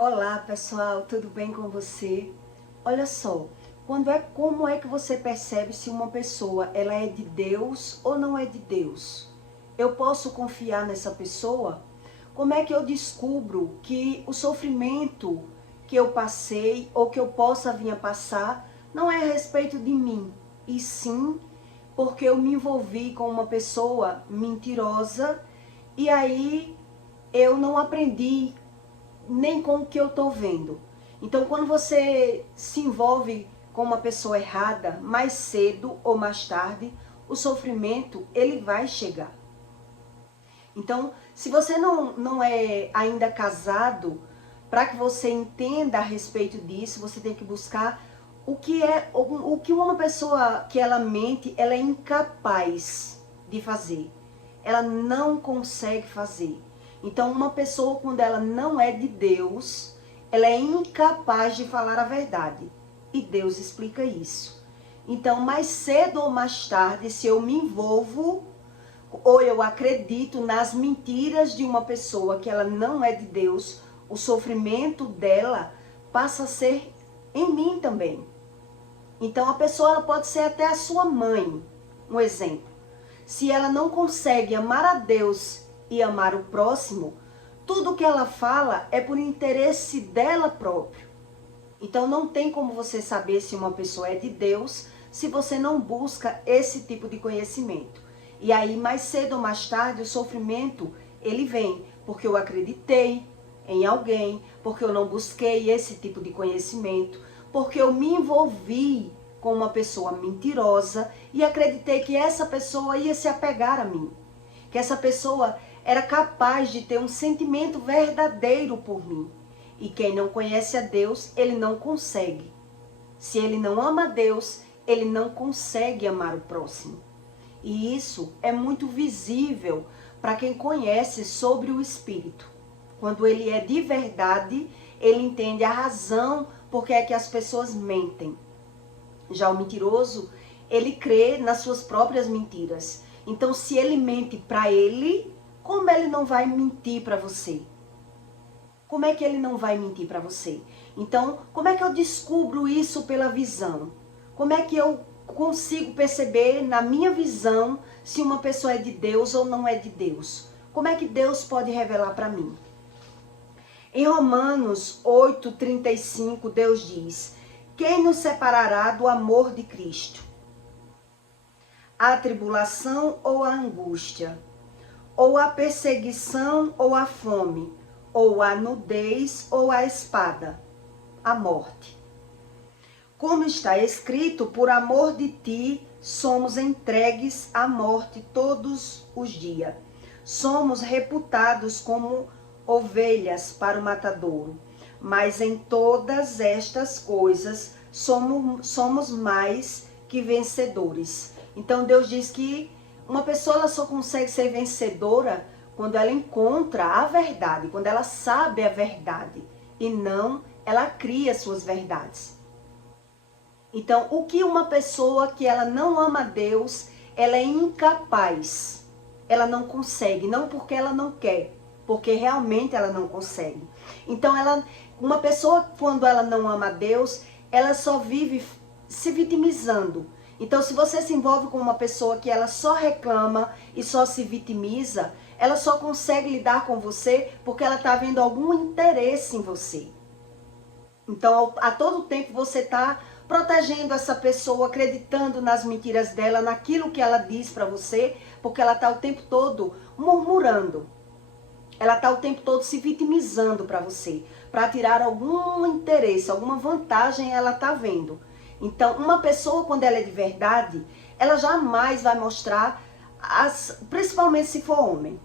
Olá pessoal, tudo bem com você? Olha só, como é que você percebe se uma pessoa ela é de Deus ou não é de Deus? Eu posso confiar nessa pessoa? Como é que eu descubro que o sofrimento que eu passei ou que eu possa vir a passar não é a respeito de mim, e sim porque eu me envolvi com uma pessoa mentirosa e aí eu não aprendi nem com o que eu estou vendo. Então, quando você se envolve com uma pessoa errada, mais cedo ou mais tarde, o sofrimento ele vai chegar. Então, se você não é ainda casado, para que você entenda a respeito disso, você tem que buscar o que uma pessoa que ela mente, ela é incapaz de fazer. Ela não consegue fazer. Então, uma pessoa, quando ela não é de Deus, ela é incapaz de falar a verdade. E Deus explica isso. Então, mais cedo ou mais tarde, se eu me envolvo ou eu acredito nas mentiras de uma pessoa que ela não é de Deus, o sofrimento dela passa a ser em mim também. Então, a pessoa ela pode ser até a sua mãe, um exemplo. Se ela não consegue amar a Deus e amar o próximo, tudo que ela fala é por interesse dela próprio. Então não tem como você saber se uma pessoa é de Deus se você não busca esse tipo de conhecimento. E aí mais cedo ou mais tarde o sofrimento ele vem, porque eu acreditei em alguém, porque eu não busquei esse tipo de conhecimento, porque eu me envolvi com uma pessoa mentirosa e acreditei que essa pessoa ia se apegar a mim, que essa pessoa era capaz de ter um sentimento verdadeiro por mim. E quem não conhece a Deus, ele não consegue. Se ele não ama a Deus, ele não consegue amar o próximo. E isso é muito visível para quem conhece sobre o Espírito. Quando ele é de verdade, ele entende a razão por que é que as pessoas mentem. Já o mentiroso, ele crê nas suas próprias mentiras. Então, se ele mente para ele, como ele não vai mentir para você? Como é que ele não vai mentir para você? Então, como é que eu descubro isso pela visão? Como é que eu consigo perceber na minha visão se uma pessoa é de Deus ou não é de Deus? Como é que Deus pode revelar para mim? Em Romanos 8:35, Deus diz: quem nos separará do amor de Cristo? A tribulação ou a angústia? Ou a perseguição ou a fome? Ou a nudez ou a espada? A morte. Como está escrito, por amor de ti somos entregues à morte todos os dias. Somos reputados como ovelhas para o matadouro. Mas em todas estas coisas somos mais que vencedores. Então Deus diz que uma pessoa ela só consegue ser vencedora quando ela encontra a verdade, quando ela sabe a verdade e não ela cria suas verdades. Então, o que uma pessoa que ela não ama a Deus, ela é incapaz, ela não consegue, não porque ela não quer, porque realmente ela não consegue. Então, uma pessoa quando ela não ama a Deus, ela só vive se vitimizando. Então, se você se envolve com uma pessoa que ela só reclama e só se vitimiza, ela só consegue lidar com você porque ela está vendo algum interesse em você. Então, a todo tempo você está protegendo essa pessoa, acreditando nas mentiras dela, naquilo que ela diz para você, porque ela está o tempo todo murmurando. Ela está o tempo todo se vitimizando para você, para tirar algum interesse, alguma vantagem ela está vendo. Então, uma pessoa, quando ela é de verdade, ela jamais vai mostrar, principalmente se for homem.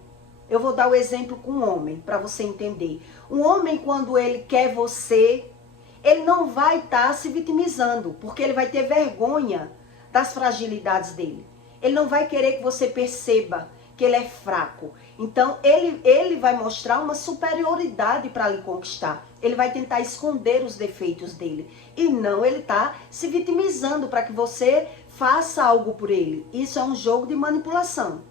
Eu vou dar o exemplo com um homem, para você entender. Um homem, quando ele quer você, ele não vai estar se vitimizando, porque ele vai ter vergonha das fragilidades dele. Ele não vai querer que você perceba que ele é fraco. Então, ele vai mostrar uma superioridade para lhe conquistar. Ele vai tentar esconder os defeitos dele. E não ele está se vitimizando para que você faça algo por ele. Isso é um jogo de manipulação.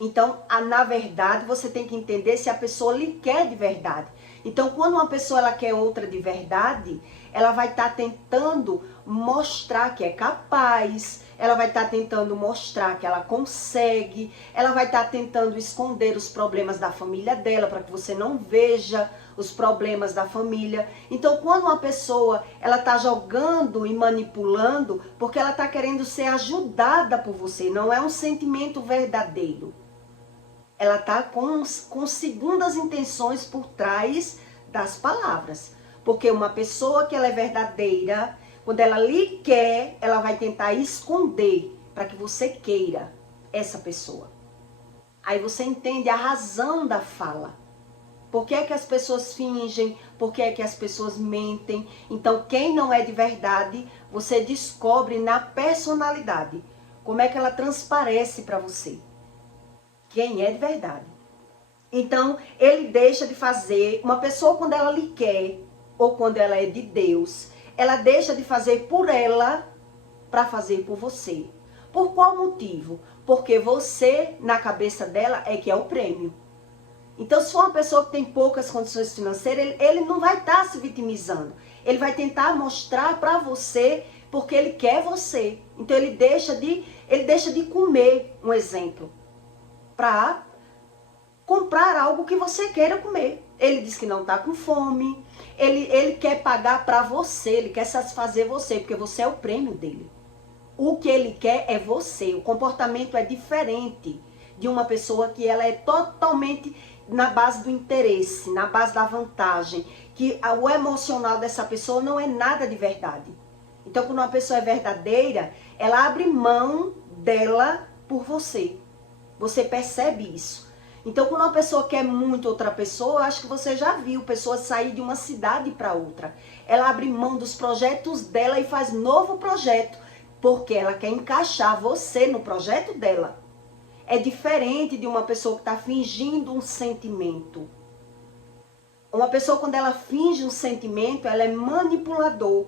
Então, na verdade, você tem que entender se a pessoa lhe quer de verdade. Então, quando uma pessoa ela quer outra de verdade, ela vai estar tentando mostrar que é capaz, ela vai estar tentando mostrar que ela consegue, ela vai estar tentando esconder os problemas da família dela para que você não veja os problemas da família. Então, quando uma pessoa ela está jogando e manipulando, porque ela está querendo ser ajudada por você, não é um sentimento verdadeiro. Ela está com segundas intenções por trás das palavras. Porque uma pessoa que ela é verdadeira, quando ela lhe quer, ela vai tentar esconder para que você queira essa pessoa. Aí você entende a razão da fala. Por que é que as pessoas fingem? Por que é que as pessoas mentem? Então, quem não é de verdade, você descobre na personalidade. Como é que ela transparece para você. Quem é de verdade. Então, ele deixa de fazer. Uma pessoa, quando ela lhe quer, ou quando ela é de Deus, ela deixa de fazer por ela para fazer por você. Por qual motivo? Porque você, na cabeça dela, é que é o prêmio. Então, se for uma pessoa que tem poucas condições financeiras, ele não vai estar se vitimizando. Ele vai tentar mostrar para você porque ele quer você. Então, ele deixa de comer, um exemplo, para comprar algo que você queira comer. Ele diz que não está com fome, ele quer pagar para você, ele quer satisfazer você, porque você é o prêmio dele. O que ele quer é você, o comportamento é diferente de uma pessoa que ela é totalmente na base do interesse, na base da vantagem, que o emocional dessa pessoa não é nada de verdade. Então, quando uma pessoa é verdadeira, ela abre mão dela por você. Você percebe isso. Então, quando uma pessoa quer muito outra pessoa, acho que você já viu pessoas sair de uma cidade para outra. Ela abre mão dos projetos dela e faz novo projeto, porque ela quer encaixar você no projeto dela. É diferente de uma pessoa que está fingindo um sentimento. Uma pessoa, quando ela finge um sentimento, ela é manipulador.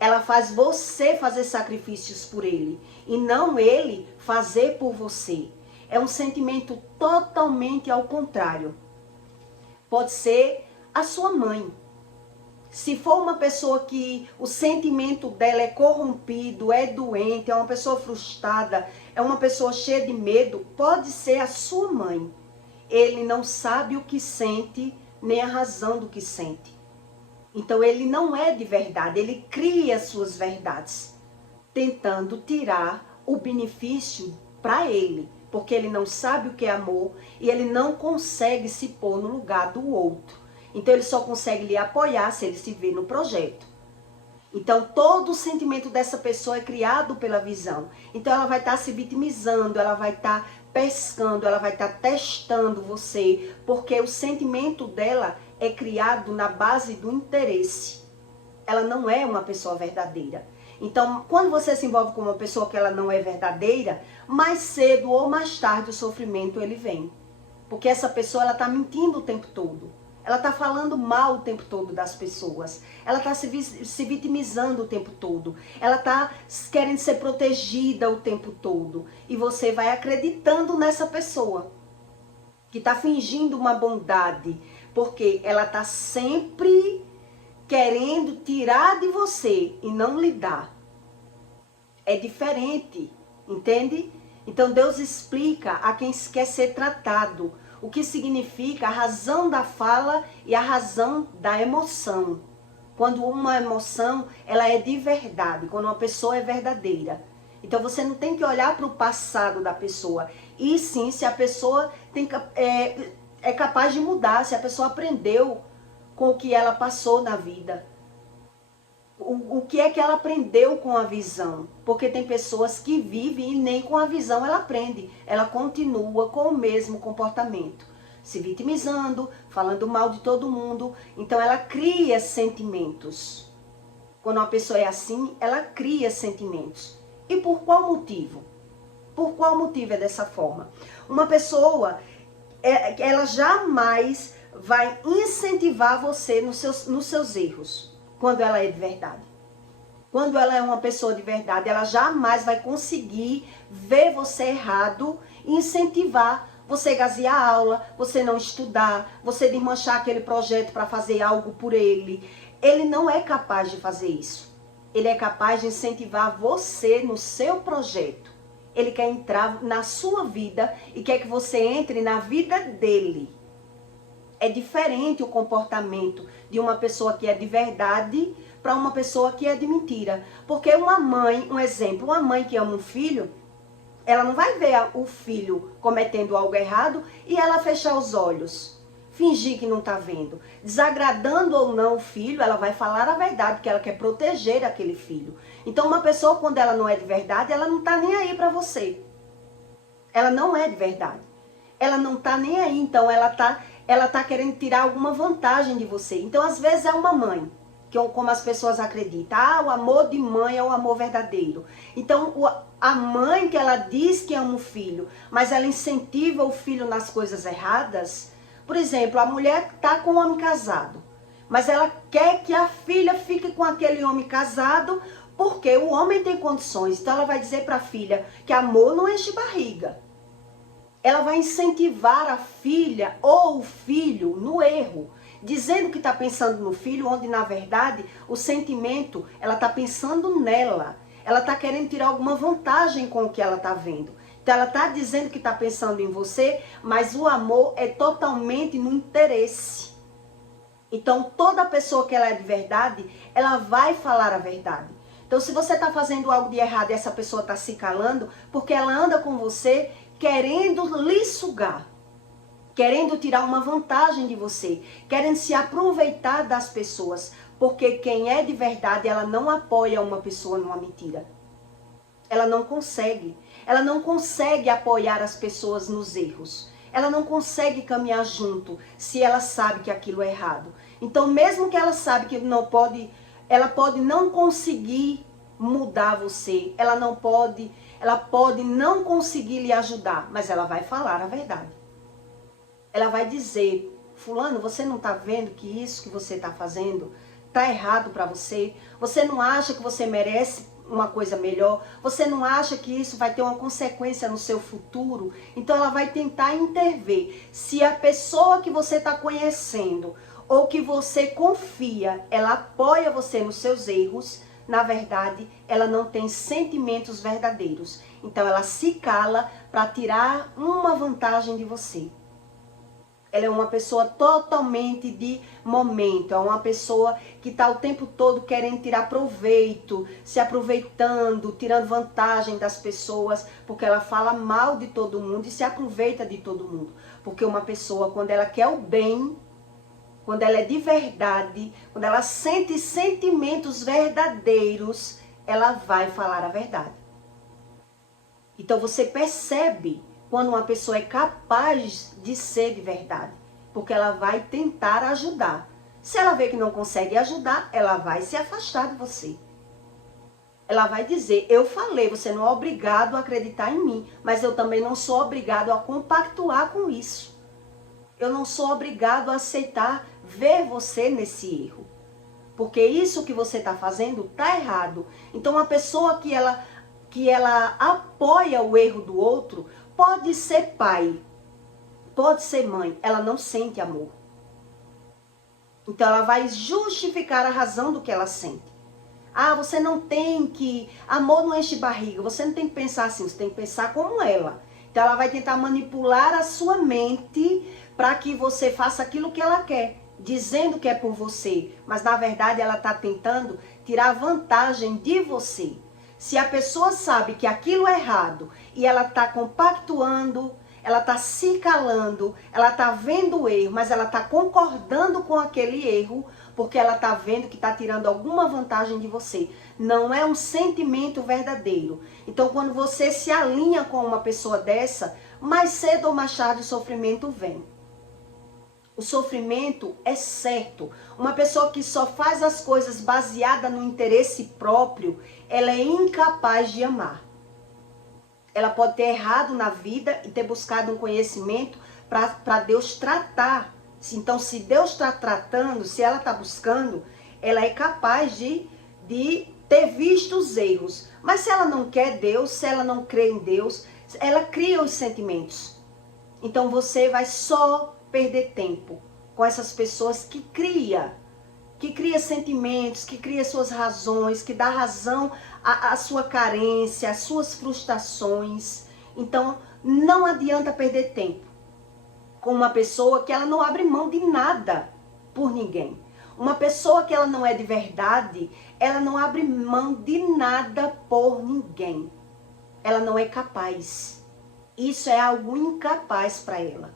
Ela faz você fazer sacrifícios por ele e não ele fazer por você. É um sentimento totalmente ao contrário. Pode ser a sua mãe. Se for uma pessoa que o sentimento dela é corrompido, é doente, é uma pessoa frustrada, é uma pessoa cheia de medo, pode ser a sua mãe. Ele não sabe o que sente, nem a razão do que sente. Então ele não é de verdade, ele cria suas verdades, tentando tirar o benefício para ele, porque ele não sabe o que é amor e ele não consegue se pôr no lugar do outro. Então ele só consegue lhe apoiar se ele se vê no projeto. Então todo o sentimento dessa pessoa é criado pela visão. Então ela vai estar se vitimizando, ela vai estar pescando, ela vai estar testando você, porque o sentimento dela é criado na base do interesse. Ela não é uma pessoa verdadeira. Então, quando você se envolve com uma pessoa que ela não é verdadeira, mais cedo ou mais tarde o sofrimento ele vem. Porque essa pessoa ela está mentindo o tempo todo. Ela está falando mal o tempo todo das pessoas. Ela está se vitimizando o tempo todo. Ela está querendo ser protegida o tempo todo. E você vai acreditando nessa pessoa que está fingindo uma bondade. Porque ela está sempre querendo tirar de você e não lhe dar. É diferente, entende? Então Deus explica a quem quer ser tratado o que significa a razão da fala e a razão da emoção. Quando uma emoção ela é de verdade, quando uma pessoa é verdadeira. Então você não tem que olhar para o passado da pessoa, e sim se a pessoa é capaz de mudar, se a pessoa aprendeu com o que ela passou na vida. O que é que ela aprendeu com a visão? Porque tem pessoas que vivem e nem com a visão ela aprende. Ela continua com o mesmo comportamento. Se vitimizando, falando mal de todo mundo. Então ela cria sentimentos. Quando uma pessoa é assim, ela cria sentimentos. E por qual motivo? Por qual motivo é dessa forma? Uma pessoa, ela jamais vai incentivar você nos seus erros. Quando ela é de verdade. Quando ela é uma pessoa de verdade, ela jamais vai conseguir ver você errado e incentivar você gazear a aula, você não estudar, você desmanchar aquele projeto para fazer algo por ele. Ele não é capaz de fazer isso. Ele é capaz de incentivar você no seu projeto. Ele quer entrar na sua vida e quer que você entre na vida dele. É diferente o comportamento de uma pessoa que é de verdade para uma pessoa que é de mentira. Porque uma mãe, um exemplo, uma mãe que ama um filho, ela não vai ver o filho cometendo algo errado e ela fechar os olhos, fingir que não está vendo. Desagradando ou não o filho, ela vai falar a verdade, porque ela quer proteger aquele filho. Então uma pessoa, quando ela não é de verdade, ela não está nem aí para você. Ela não é de verdade. Ela não está nem aí, então ela tá querendo tirar alguma vantagem de você. Então às vezes é uma mãe, como as pessoas acreditam, o amor de mãe é o amor verdadeiro. Então a mãe que ela diz que ama o filho, mas ela incentiva o filho nas coisas erradas. Por exemplo, a mulher está com um homem casado, mas ela quer que a filha fique com aquele homem casado porque o homem tem condições. Então ela vai dizer para a filha que amor não enche barriga. Ela vai incentivar a filha ou o filho no erro, dizendo que está pensando no filho, onde na verdade o sentimento, ela está pensando nela. Ela está querendo tirar alguma vantagem com o que ela está vendo. Então ela está dizendo que está pensando em você, mas o amor é totalmente no interesse. Então toda pessoa que ela é de verdade, ela vai falar a verdade. Então se você está fazendo algo de errado e essa pessoa está se calando, porque ela anda com você querendo lhe sugar, querendo tirar uma vantagem de você, querendo se aproveitar das pessoas, porque quem é de verdade, ela não apoia uma pessoa numa mentira. Ela não consegue apoiar as pessoas nos erros. Ela não consegue caminhar junto se ela sabe que aquilo é errado. Então, mesmo que ela sabe que não pode, ela pode não conseguir mudar você, ela pode não conseguir lhe ajudar, mas ela vai falar a verdade. Ela vai dizer, fulano, você não está vendo que isso que você está fazendo está errado para você? Você não acha que você merece uma coisa melhor? Você não acha que isso vai ter uma consequência no seu futuro? Então ela vai tentar intervir. Se a pessoa que você está conhecendo ou que você confia, ela apoia você nos seus erros, na verdade, ela não tem sentimentos verdadeiros. Então ela se cala para tirar uma vantagem de você. Ela é uma pessoa totalmente de momento, é uma pessoa que está o tempo todo querendo tirar proveito, se aproveitando, tirando vantagem das pessoas, porque ela fala mal de todo mundo e se aproveita de todo mundo. Porque uma pessoa, quando ela quer o bem, quando ela é de verdade, quando ela sente sentimentos verdadeiros, ela vai falar a verdade. Então você percebe quando uma pessoa é capaz de ser de verdade, porque ela vai tentar ajudar. Se ela vê que não consegue ajudar, ela vai se afastar de você. Ela vai dizer, eu falei, você não é obrigado a acreditar em mim, mas eu também não sou obrigado a compactuar com isso. Eu não sou obrigado a aceitar ver você nesse erro. Porque isso que você está fazendo está errado. Então uma pessoa que ela apoia o erro do outro, pode ser pai, pode ser mãe, ela não sente amor. Então ela vai justificar a razão do que ela sente. Você não tem que... Amor não enche barriga, você não tem que pensar assim, você tem que pensar como ela. Então ela vai tentar manipular a sua mente para que você faça aquilo que ela quer, dizendo que é por você, mas na verdade ela está tentando tirar vantagem de você. Se a pessoa sabe que aquilo é errado e ela está compactuando, ela está se calando, ela está vendo o erro, mas ela está concordando com aquele erro, porque ela está vendo que está tirando alguma vantagem de você. Não é um sentimento verdadeiro. Então quando você se alinha com uma pessoa dessa, mais cedo ou mais tarde o sofrimento vem. O sofrimento é certo. Uma pessoa que só faz as coisas baseada no interesse próprio, ela é incapaz de amar. Ela pode ter errado na vida e ter buscado um conhecimento para Deus tratar. Então, se Deus está tratando, se ela está buscando, ela é capaz de ter visto os erros. Mas se ela não quer Deus, se ela não crê em Deus, ela cria os sentimentos. Então você vai só perder tempo com essas pessoas que cria sentimentos, que cria suas razões, que dá razão à sua carência, às suas frustrações. Então não adianta perder tempo com uma pessoa que ela não abre mão de nada por ninguém. Uma pessoa que ela não é de verdade, ela não abre mão de nada por ninguém. Ela não é capaz. Isso é algo incapaz para ela.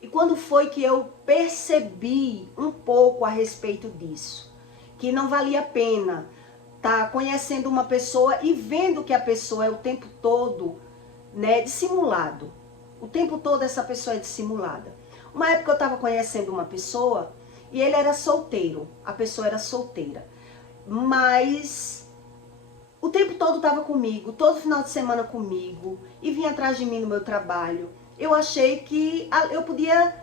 E quando foi que eu percebi um pouco a respeito disso? Que não valia a pena estar conhecendo uma pessoa e vendo que a pessoa é o tempo todo, né, dissimulado. O tempo todo essa pessoa é dissimulada. Uma época eu estava conhecendo uma pessoa e ele era solteiro. A pessoa era solteira. Mas o tempo todo estava comigo, todo final de semana comigo, e vinha atrás de mim no meu trabalho. Eu achei que eu podia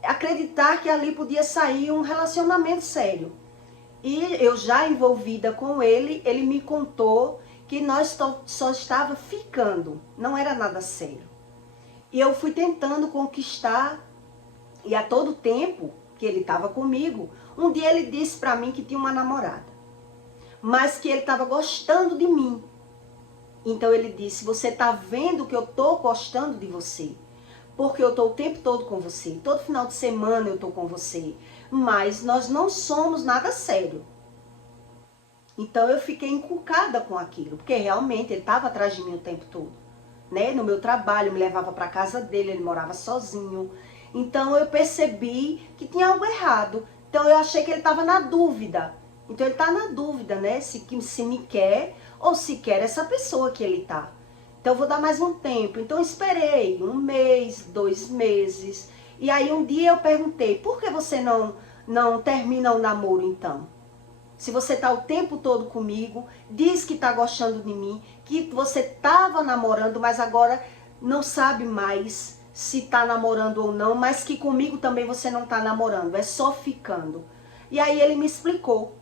acreditar que ali podia sair um relacionamento sério. E eu já envolvida com ele, ele me contou que nós só estava ficando, não era nada sério. E eu fui tentando conquistar, e a todo tempo que ele estava comigo, um dia ele disse para mim que tinha uma namorada, mas que ele estava gostando de mim. Então ele disse, você está vendo que eu estou gostando de você? Porque eu estou o tempo todo com você, todo final de semana eu estou com você, mas nós não somos nada sério. Então eu fiquei encucada com aquilo, porque realmente ele estava atrás de mim o tempo todo. Né? No meu trabalho, me levava para casa dele, ele morava sozinho. Então eu percebi que tinha algo errado. Então eu achei que ele estava na dúvida. Então ele está na dúvida, né? Se me quer ou se quer essa pessoa que ele está. Então eu vou dar mais um tempo. Então eu esperei 1 mês, 2 meses. E aí um dia eu perguntei, por que você não termina o namoro então? Se você está o tempo todo comigo, diz que está gostando de mim, que você estava namorando, mas agora não sabe mais se está namorando ou não, mas que comigo também você não está namorando, é só ficando. E aí ele me explicou.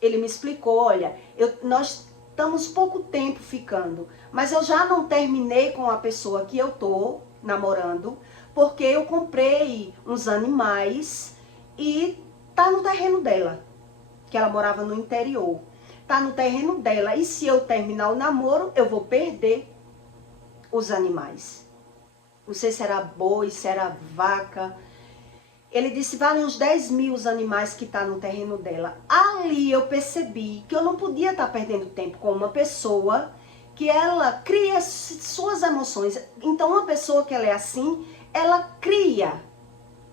Ele me explicou, olha, nós estamos pouco tempo ficando, mas eu já não terminei com a pessoa que eu tô namorando, porque eu comprei uns animais e tá no terreno dela. Que ela morava no interior, tá no terreno dela, e se eu terminar o namoro, eu vou perder os animais. Não sei se era boi, se era vaca. Ele disse, valem uns 10 mil os animais que tá no terreno dela. Ali eu percebi que eu não podia estar perdendo tempo com uma pessoa que ela cria suas emoções. Então uma pessoa que ela é assim, ela cria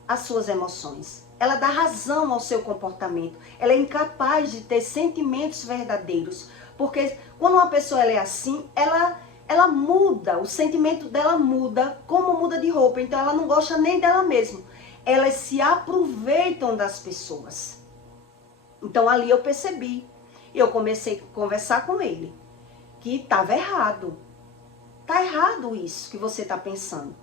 as suas emoções. Ela dá razão ao seu comportamento. Ela é incapaz de ter sentimentos verdadeiros. Porque quando uma pessoa ela é assim, ela muda, o sentimento dela muda, como muda de roupa. Então ela não gosta nem dela mesma. Elas se aproveitam das pessoas. Então ali eu percebi. Eu comecei a conversar com ele. Que estava errado. Está errado isso que você está pensando.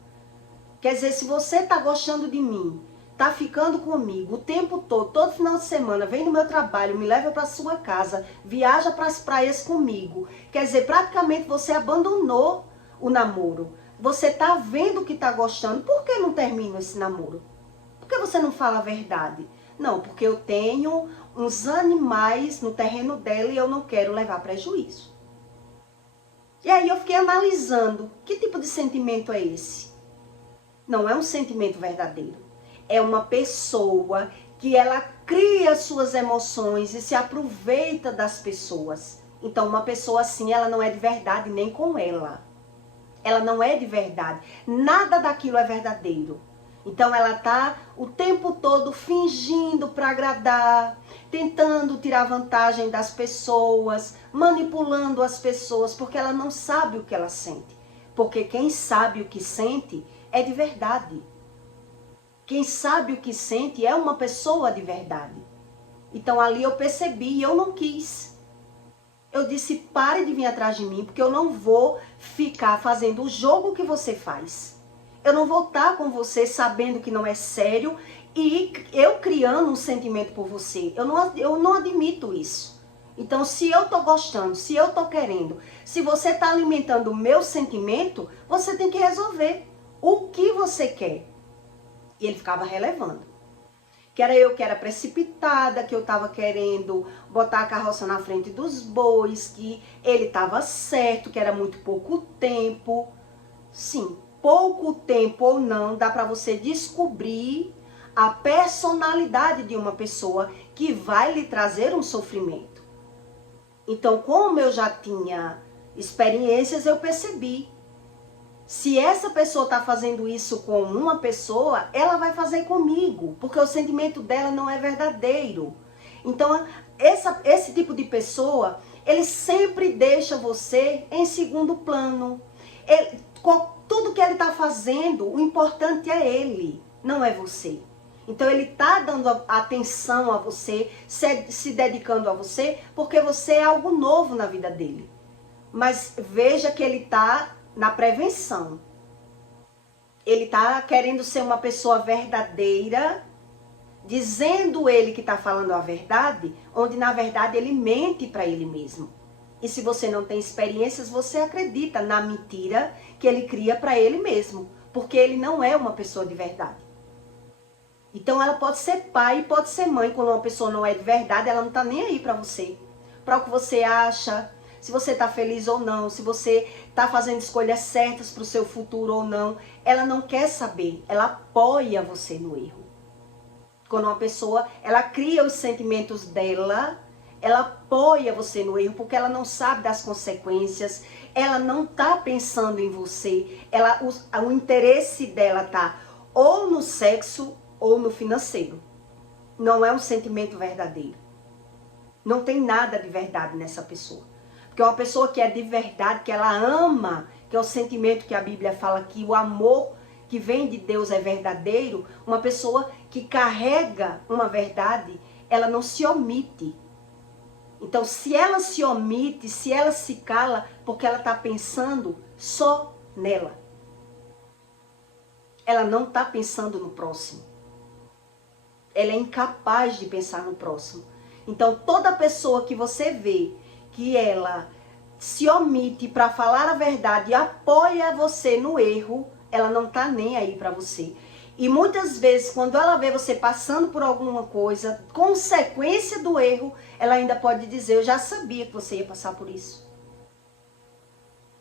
Quer dizer, se você está gostando de mim, tá ficando comigo o tempo todo final de semana, vem no meu trabalho, me leva para sua casa, viaja para as praias comigo. Quer dizer, praticamente você abandonou o namoro. Você tá vendo que tá gostando, por que não termina esse namoro? Por que você não fala a verdade? Não, porque eu tenho uns animais no terreno dela e eu não quero levar prejuízo. E aí eu fiquei analisando, que tipo de sentimento é esse? Não é um sentimento verdadeiro. É uma pessoa que ela cria suas emoções e se aproveita das pessoas. Então uma pessoa assim, ela não é de verdade nem com ela. Ela não é de verdade. Nada daquilo é verdadeiro. Então ela tá o tempo todo fingindo para agradar, tentando tirar vantagem das pessoas, manipulando as pessoas, porque ela não sabe o que ela sente. Porque quem sabe o que sente é de verdade. Quem sabe o que sente é uma pessoa de verdade. Então ali eu percebi e eu não quis. Eu disse, pare de vir atrás de mim, porque eu não vou ficar fazendo o jogo que você faz. Eu não vou estar com você sabendo que não é sério e eu criando um sentimento por você. Eu não admito isso. Então se eu tô gostando, se eu tô querendo, se você tá alimentando o meu sentimento, você tem que resolver. O que você quer? E ele ficava relevando. Que era eu que era precipitada, que eu estava querendo botar a carroça na frente dos bois, que ele estava certo, que era muito pouco tempo. Sim, pouco tempo ou não, dá para você descobrir a personalidade de uma pessoa que vai lhe trazer um sofrimento. Então, como eu já tinha experiências, eu percebi. Se essa pessoa está fazendo isso com uma pessoa, ela vai fazer comigo, porque o sentimento dela não é verdadeiro. Então, esse tipo de pessoa, ele sempre deixa você em segundo plano. Tudo que ele está fazendo, o importante é ele, não é você. Então, ele está dando atenção a você, se dedicando a você, porque você é algo novo na vida dele. Mas veja que ele está na prevenção. Ele está querendo ser uma pessoa verdadeira, dizendo ele que está falando a verdade, onde na verdade ele mente para ele mesmo. E se você não tem experiências, você acredita na mentira que ele cria para ele mesmo, porque ele não é uma pessoa de verdade. Então ela pode ser pai, pode ser mãe. Quando uma pessoa não é de verdade, ela não está nem aí para você, para o que você acha, se você está feliz ou não, se você está fazendo escolhas certas para o seu futuro ou não. Ela não quer saber, ela apoia você no erro. Quando uma pessoa, ela cria os sentimentos dela, ela apoia você no erro, porque ela não sabe das consequências, ela não está pensando em você, o interesse dela está ou no sexo ou no financeiro. Não é um sentimento verdadeiro. Não tem nada de verdade nessa pessoa. Porque uma pessoa que é de verdade, que ela ama, que é o sentimento que a Bíblia fala que o amor que vem de Deus é verdadeiro, uma pessoa que carrega uma verdade, ela não se omite. Então, se ela se omite, se ela se cala, porque ela está pensando só nela. Ela não está pensando no próximo. Ela é incapaz de pensar no próximo. Então, toda pessoa que você vê que ela se omite para falar a verdade e apoia você no erro, ela não tá nem aí para você. E muitas vezes, quando ela vê você passando por alguma coisa, consequência do erro, ela ainda pode dizer, eu já sabia que você ia passar por isso.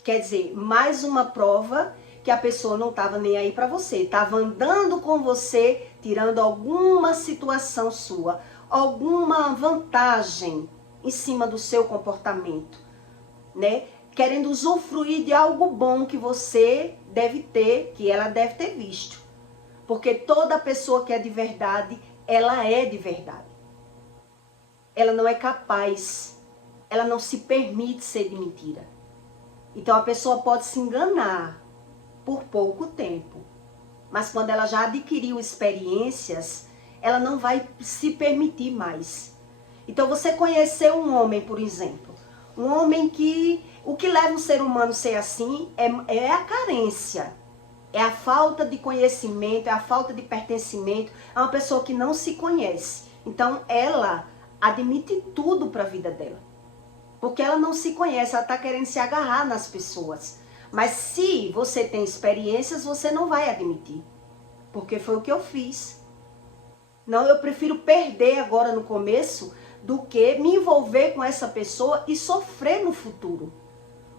Quer dizer, mais uma prova que a pessoa não estava nem aí para você. Estava andando com você, tirando alguma situação sua, alguma vantagem em cima do seu comportamento, né? Querendo usufruir de algo bom que você deve ter, que ela deve ter visto. Porque toda pessoa que é de verdade, ela é de verdade. Ela não é capaz, ela não se permite ser de mentira. Então a pessoa pode se enganar por pouco tempo, mas quando ela já adquiriu experiências, ela não vai se permitir mais. Então você conheceu um homem, por exemplo, um homem que o que leva um ser humano a ser assim é a carência, é a falta de conhecimento, é a falta de pertencimento, é uma pessoa que não se conhece. Então ela admite tudo para a vida dela, porque ela não se conhece, ela está querendo se agarrar nas pessoas. Mas se você tem experiências, você não vai admitir, porque foi o que eu fiz. Não, eu prefiro perder agora no começo do que me envolver com essa pessoa e sofrer no futuro.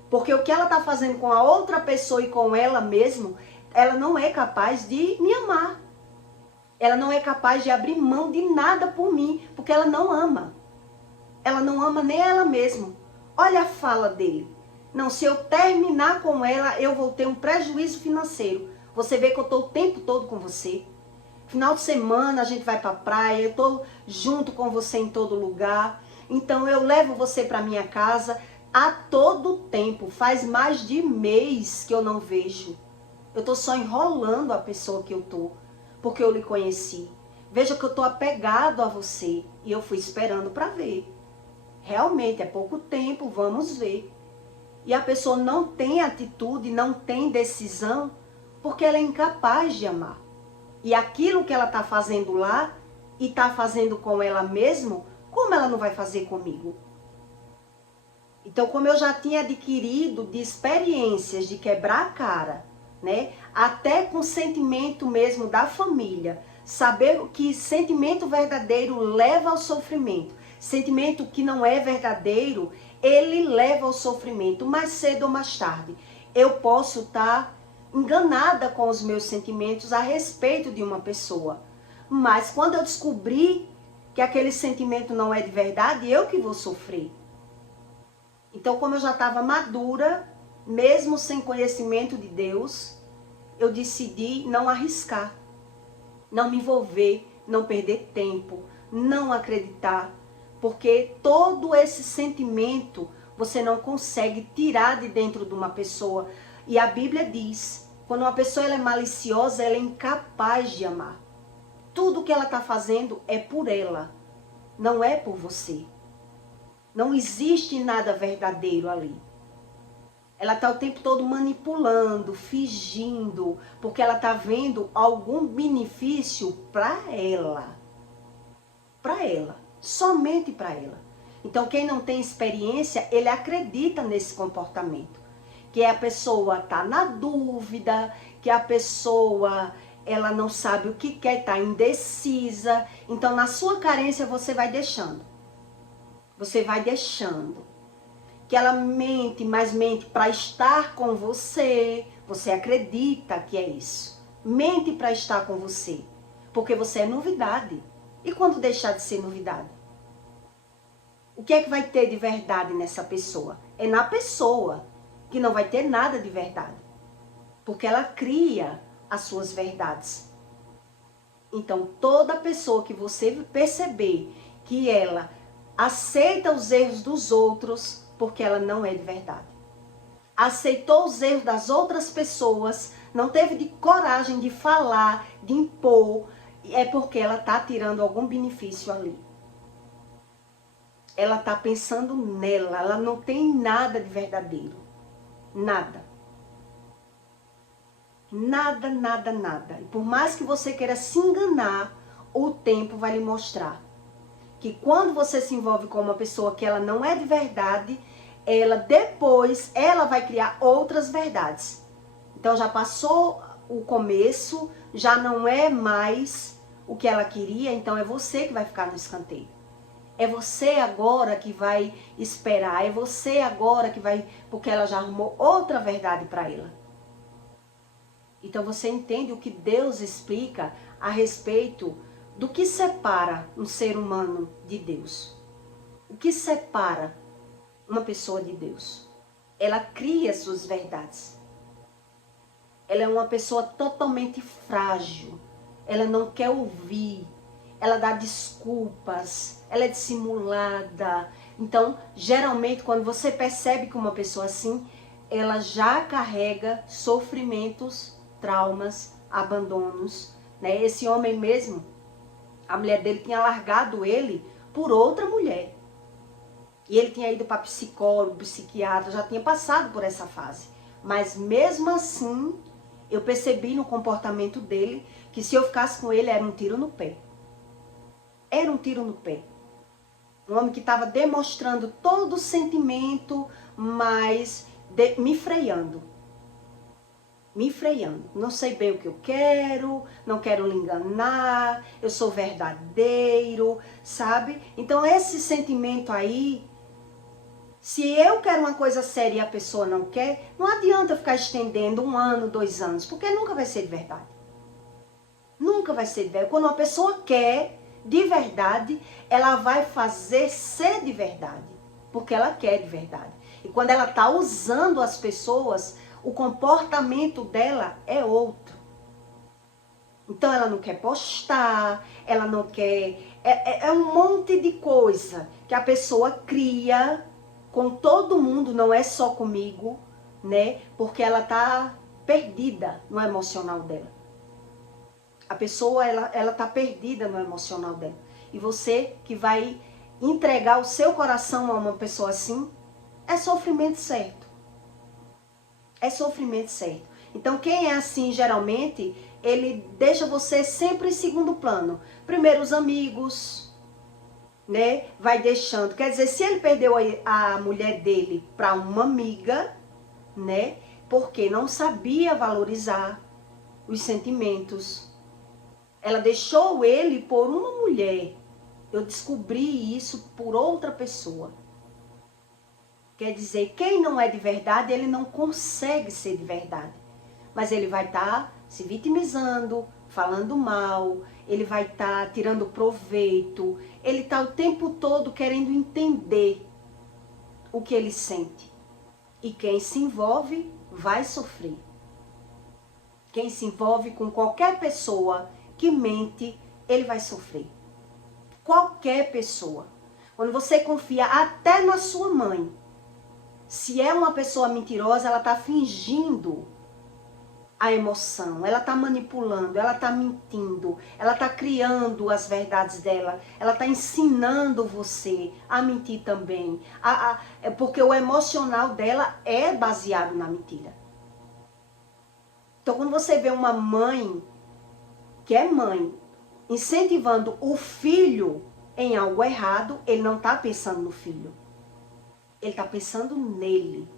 Porque o que ela está fazendo com a outra pessoa e com ela mesma, ela não é capaz de me amar. Ela não é capaz de abrir mão de nada por mim, porque ela não ama. Ela não ama nem ela mesma. Olha a fala dele. Não, se eu terminar com ela, eu vou ter um prejuízo financeiro. Você vê que eu estou o tempo todo com você. Final de semana a gente vai para a praia, eu estou junto com você em todo lugar. Então eu levo você para minha casa a todo tempo. Faz mais de mês que eu não vejo. Eu estou só enrolando a pessoa que eu estou, porque eu lhe conheci. Veja que eu estou apegado a você e eu fui esperando para ver. Realmente é pouco tempo, vamos ver. E a pessoa não tem atitude, não tem decisão, porque ela é incapaz de amar. E aquilo que ela está fazendo lá e está fazendo com ela mesma, como ela não vai fazer comigo? Então, como eu já tinha adquirido de experiências de quebrar a cara, né? Até com sentimento mesmo da família. Saber que sentimento verdadeiro leva ao sofrimento. Sentimento que não é verdadeiro, ele leva ao sofrimento, mais cedo ou mais tarde. Eu posso estar enganada com os meus sentimentos a respeito de uma pessoa. Mas quando eu descobrir que aquele sentimento não é de verdade, eu que vou sofrer. Então, como eu já estava madura, mesmo sem conhecimento de Deus, eu decidi não arriscar, não me envolver, não perder tempo, não acreditar, porque todo esse sentimento você não consegue tirar de dentro de uma pessoa. E a Bíblia diz, quando uma pessoa ela é maliciosa, ela é incapaz de amar. Tudo que ela está fazendo é por ela, não é por você. Não existe nada verdadeiro ali. Ela está o tempo todo manipulando, fingindo, porque ela está vendo algum benefício para ela. Para ela, somente para ela. Então quem não tem experiência, ele acredita nesse comportamento. Que a pessoa está na dúvida, que a pessoa ela não sabe o que quer, está indecisa. Então na sua carência você vai deixando. Você vai deixando. Que ela mente, mas mente para estar com você. Você acredita que é isso. Mente para estar com você. Porque você é novidade. E quando deixar de ser novidade? O que é que vai ter de verdade nessa pessoa? É na pessoa que não vai ter nada de verdade. Porque ela cria as suas verdades. Então, toda pessoa que você perceber que ela aceita os erros dos outros, porque ela não é de verdade. Aceitou os erros das outras pessoas, não teve de coragem de falar, de impor, é porque ela está tirando algum benefício ali. Ela está pensando nela, ela não tem nada de verdadeiro. Nada. Nada, nada, nada. E por mais que você queira se enganar, o tempo vai lhe mostrar que quando você se envolve com uma pessoa que ela não é de verdade, depois ela vai criar outras verdades. Então já passou o começo, já não é mais o que ela queria, então é você que vai ficar no escanteio. É você agora que vai esperar, é você agora que vai, porque ela já arrumou outra verdade para ela. Então você entende o que Deus explica a respeito do que separa um ser humano de Deus. O que separa uma pessoa de Deus? Ela cria suas verdades. Ela é uma pessoa totalmente frágil. Ela não quer ouvir. Ela dá desculpas. Ela é dissimulada. Então, geralmente, quando você percebe que uma pessoa assim, ela já carrega sofrimentos, traumas, abandonos, né? Esse homem mesmo, a mulher dele tinha largado ele por outra mulher. E ele tinha ido para psicólogo, psiquiatra, já tinha passado por essa fase. Mas mesmo assim, eu percebi no comportamento dele que se eu ficasse com ele era um tiro no pé. Era um tiro no pé. Um homem que estava demonstrando todo o sentimento, mas me freando. Me freando. Não sei bem o que eu quero, não quero lhe enganar, eu sou verdadeiro, sabe? Então esse sentimento aí, se eu quero uma coisa séria e a pessoa não quer, não adianta eu ficar estendendo 1 ano, 2 anos, porque nunca vai ser de verdade. Nunca vai ser de verdade. Quando uma pessoa quer de verdade, ela vai fazer ser de verdade, porque ela quer de verdade. E quando ela está usando as pessoas, o comportamento dela é outro. Então ela não quer postar, ela não quer... É um monte de coisa que a pessoa cria com todo mundo, não é só comigo, né? Porque ela tá perdida no emocional dela. A pessoa, ela tá perdida no emocional dela. E você que vai entregar o seu coração a uma pessoa assim, é sofrimento certo. É sofrimento certo. Então quem é assim, geralmente, ele deixa você sempre em segundo plano. Primeiro os amigos, né? Vai deixando. Quer dizer, se ele perdeu a mulher dele para uma amiga, né? porque não sabia valorizar os sentimentos. Ela deixou ele por uma mulher. Eu descobri isso por outra pessoa. Quer dizer, quem não é de verdade, ele não consegue ser de verdade. Mas ele vai estar se vitimizando, falando mal, ele vai estar tirando proveito, ele está o tempo todo querendo entender o que ele sente. E quem se envolve vai sofrer. Quem se envolve com qualquer pessoa que mente, ele vai sofrer. Qualquer pessoa. Quando você confia até na sua mãe, se é uma pessoa mentirosa, ela está fingindo a emoção, ela está manipulando, ela está mentindo, ela está criando as verdades dela, ela está ensinando você a mentir também, porque o emocional dela é baseado na mentira. Então, quando você vê uma mãe, que é mãe, incentivando o filho em algo errado, ele não está pensando no filho, ele está pensando nele,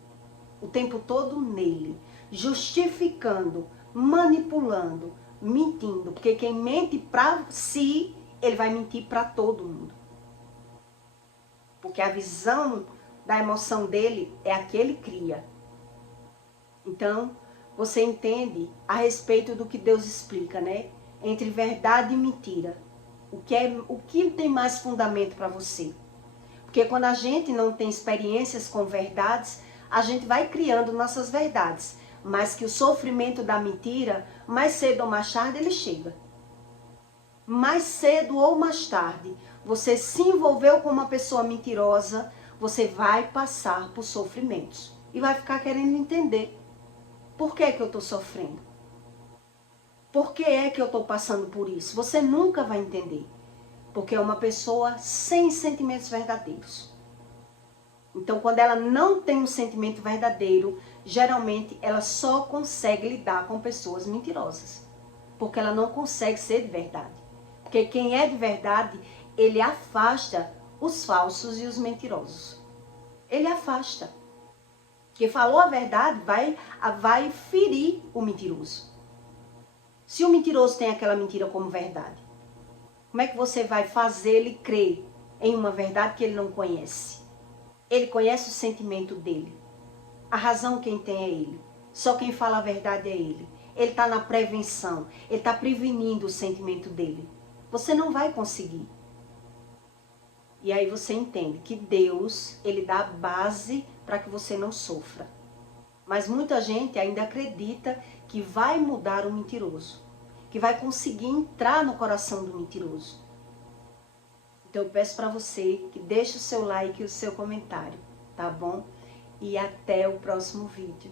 o tempo todo nele. Justificando, manipulando, mentindo. Porque quem mente para si, ele vai mentir para todo mundo. Porque a visão da emoção dele é a que ele cria. Então, você entende a respeito do que Deus explica, né? Entre verdade e mentira. O que tem mais fundamento para você? Porque quando a gente não tem experiências com verdades, a gente vai criando nossas verdades. Mas que o sofrimento da mentira, mais cedo ou mais tarde, ele chega. Mais cedo ou mais tarde, você se envolveu com uma pessoa mentirosa, você vai passar por sofrimentos. E vai ficar querendo entender. Por que eu estou sofrendo? Por que é que eu estou passando por isso? Você nunca vai entender. Porque é uma pessoa sem sentimentos verdadeiros. Então, quando ela não tem um sentimento verdadeiro, geralmente ela só consegue lidar com pessoas mentirosas. Porque ela não consegue ser de verdade. Porque quem é de verdade, ele afasta os falsos e os mentirosos. Ele afasta. Porque falou a verdade, vai ferir o mentiroso. Se o mentiroso tem aquela mentira como verdade, como é que você vai fazer ele crer em uma verdade que ele não conhece? Ele conhece o sentimento dele. A razão quem tem é ele. Só quem fala a verdade é ele. Ele está na prevenção. Ele está prevenindo o sentimento dele. Você não vai conseguir. E aí você entende que Deus, ele dá a base para que você não sofra. Mas muita gente ainda acredita que vai mudar o mentiroso. Que vai conseguir entrar no coração do mentiroso. Então eu peço para você que deixe o seu like e o seu comentário, tá bom? E até o próximo vídeo.